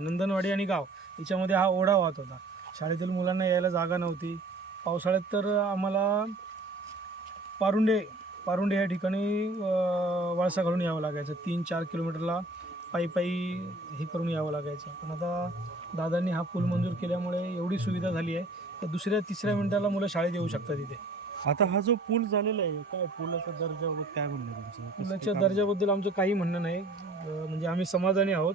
नंदनवाडी आणि गाव याच्यामध्ये हा ओढा वाहत होता. शाळेतील मुलांना यायला जागा नव्हती. पावसाळ्यात तर आम्हाला पारुंडे पारुंडे या ठिकाणी वळसा घालून यावं लागायचं. तीन चार किलोमीटरला पायी पायी हे करून यावं लागायचं. पण आता दादांनी हा पूल मंजूर केल्यामुळे एवढी सुविधा झाली आहे तर दुसऱ्या तिसऱ्या मिनिटाला मुलं शाळेत येऊ शकतात इथे. आता हा जो पूल झालेला आहे काय पुलाचा दर्जा वगैरे काय म्हणणं तुमचं? काम- दर्जाबद्दल आमचं काही म्हणणं नाही. म्हणजे आम्ही समाधानी आहोत.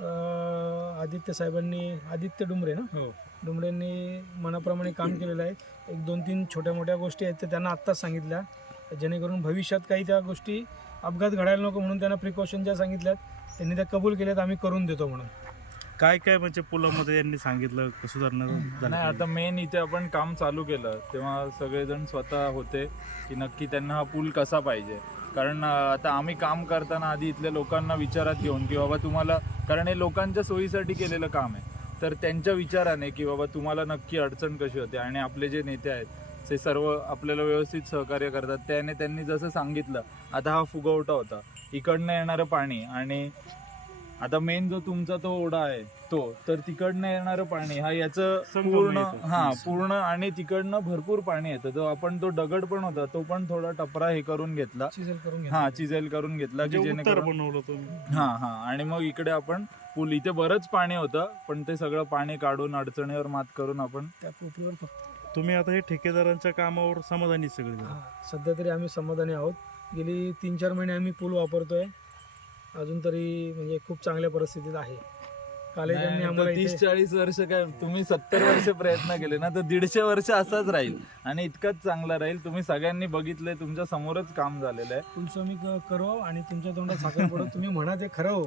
आदित्य साहेबांनी आदित्य डुमरे ना? हो. डुमरेंनी मनाप्रमाणे काम केलेलं आहे. एक दोन तीन छोट्या मोठ्या गोष्टी आहेत त्या त्यांना आत्ताच सांगितल्या. जेणेकरून भविष्यात काही त्या गोष्टी अपघात घडायला नको म्हणून त्यांना प्रिकॉशन ज्या सांगितल्यात त्यांनी त्या कबूल केल्यात आम्ही करून देतो म्हणून. काय काय म्हणजे पुलामध्ये यांनी सांगितलं? सुधारणा नाही आता मेन इथे आपण काम चालू केलं. तेव्हा सगळेजण स्वतः होते की नक्की त्यांना हा पूल कसा पाहिजे. कारण आता आम्ही काम करताना आधी इथल्या लोकांना विचारात घेऊन की बाबा तुम्हाला कारण हे लोकांच्या सोयीसाठी केलेलं काम आहे. तर त्यांच्या विचाराने की बाबा तुम्हाला नक्की अडचण कशी होते आणि आपले जे नेते आहेत ते सर्व आपल्याला व्यवस्थित सहकार्य करतात. त्याने त्यांनी जसं सांगितलं आता हा फुगवटा होता. इकडनं येणारं पाणी आणि आता मेन जो तुमचा तो ओढा आहे तो तर तिकडनं येणारं पाणी हा याचं पूर्ण. हा पूर्ण आणि तिकडनं भरपूर पाणी येतं. तो आपण तो दगड पण होता तो पण थोडा टपरा हे करून घेतला. चिजल करून घ्या हा चिजेल करून घेतला की म्हणजे जेणेकरून बनवलं तुम्ही हा हा आणि मग इकडे आपण पूल इथे बरंच पाणी होतं पण ते सगळं पाणी काढून अडचणीवर मात करून आपण त्या फक्त तुम्ही आता हे ठेकेदारांच्या कामावर समाधानी सगळे. हा, सध्या तरी आम्ही समाधानी आहोत. गेली तीन चार महिने आम्ही पूल वापरतोय. अजून तरी म्हणजे खूप चांगल्या परिस्थितीत आहे. काल त्यांनी नाही, आम्हाला तर तीस इथे- चाळीस वर्ष काय तुम्ही सत्तर वर्ष प्रयत्न केले ना तर दीडशे वर्ष असाच राहील. आणि इतकंच चांगला राहील. तुम्ही सगळ्यांनी बघितलंय तुमच्या समोरच काम झालेलं आहे. तुमचं मी क- करो आणि तुमच्या तोंडात साखर पडो तुम्ही म्हणा ते खरं हो.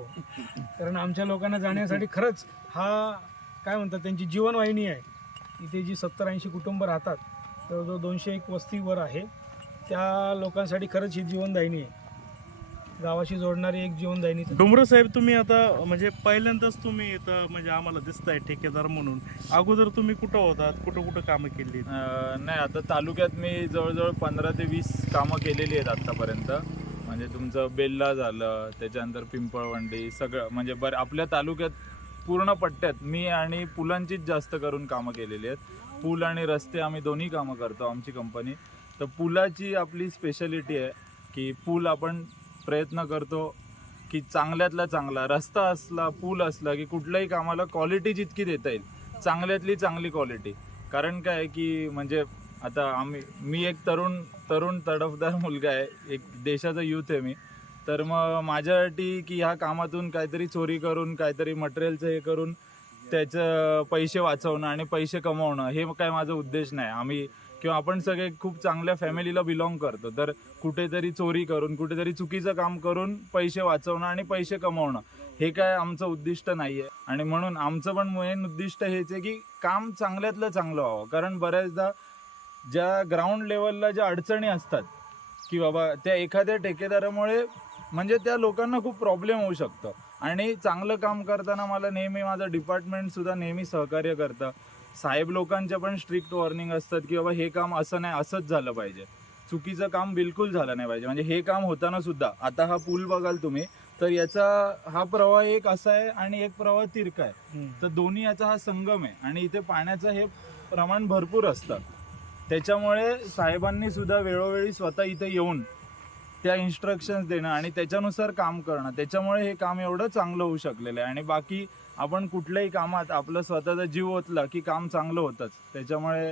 कारण आमच्या लोकांना जाण्यासाठी खरंच हा काय म्हणतात त्यांची जीवनवाहिनी आहे. इथे जी सत्तर ऐंशी कुटुंब राहतात जवळजवळ दोनशे एक वस्तीवर आहे त्या लोकांसाठी खरंच ही जीवनदायिनी आहे. गावाशी जोडणारी एक जीवनदायिनी डोंबरे साहेब तुम्ही आता म्हणजे पहिल्यांदाच तुम्ही इथं म्हणजे आम्हाला दिसताय ठेकेदार म्हणून. अगोदर तुम्ही कुठं होतात? कुठं कुठं कामं केली? नाही आता तालुक्यात मी जवळजवळ पंधरा ते वीस कामं केलेली आहेत आत्तापर्यंत म्हणजे तुमचं बेल्ला झालं त्याच्यानंतर पिंपळवंडी सगळं म्हणजे बरं आपल्या तालुक्यात पूर्ण पट्ट्यात मी आणि पुलांचीच जास्त करून कामं केलेली आहेत. पूल आणि रस्ते आम्ही दोन्ही कामं करतो आमची कंपनी. तर पुलाची आपली स्पेशालिटी आहे की पूल आपण प्रयत्न करतो की चांगल्यातला चांगला रस्ता असला पूल असला की कुठल्याही कामाला क्वालिटी जितकी देता येईल चांगल्यातली चांगली क्वालिटी कारण काय आहे की म्हणजे आता आम्ही मी एक तरुण तरुण तडफदार मुलगा आहे एक देशाचा यूथ आहे मी. तर मग माझ्यासाठी की ह्या कामातून काहीतरी चोरी करून काहीतरी मटेरियलचं हे करून त्याचं पैसे वाचवणं आणि पैसे कमवणं हे काय माझा उद्देश नाही. आम्ही किंवा आपण सगळे खूप चांगल्या फॅमिलीला बिलॉंग करतो. तर कुठेतरी चोरी करून कुठेतरी चुकीचं काम करून पैसे वाचवणं आणि पैसे कमवणं हे काय आमचं उद्दिष्ट नाही आहे आणि म्हणून आमचं पण मेन उद्दिष्ट हेच आहे की काम चांगल्यातलं चांगलं व्हावं. कारण बऱ्याचदा ज्या ग्राउंड लेवलला ज्या अडचणी असतात की बाबा त्या एखाद्या ठेकेदारामुळे म्हणजे त्या लोकांना खूप प्रॉब्लेम होऊ शकतो. आणि चांगलं काम करताना मला नेहमी माझं डिपार्टमेंटसुद्धा नेहमी सहकार्य करतं. साहेब लोकांच्या पण स्ट्रिक्ट वॉर्निंग असतात की बाबा हे काम असं नाही असंच झालं पाहिजे. चुकीचं काम बिलकुल झालं नाही पाहिजे. म्हणजे हे काम होताना सुद्धा आता हा पूल बघाल तुम्ही तर याचा हा प्रवाह एक असा आहे आणि एक प्रवाह तिरका आहे. तर दोन्ही याचा हा संगम आहे आणि इथे पाण्याचं हे प्रमाण भरपूर असतं. त्याच्यामुळे साहेबांनी सुद्धा वेळोवेळी स्वतः इथे येऊन त्या इन्स्ट्रक्शन्स देणं आणि त्याच्यानुसार काम करणं. त्याच्यामुळे हे काम एवढं चांगलं होऊ शकलेलं आहे. आणि बाकी आपण कुठल्याही कामात आपलं स्वतःचा जीव ओतला की काम चांगलं होतंच. त्याच्यामुळे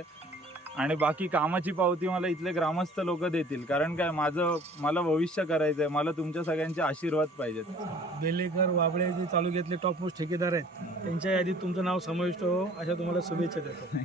आणि बाकी कामाची पावती मला इथले ग्रामस्थ लोक देतील. कारण काय माझं मला भविष्य करायचं आहे मला तुमच्या सगळ्यांचे आशीर्वाद पाहिजेत. बेलेकर वाबळे जे तालुक्यातले टॉप मोस्ट ठेकेदार आहेत त्यांच्या यादीत तुमचं नाव समाविष्ट हो अशा तुम्हाला शुभेच्छा देतो.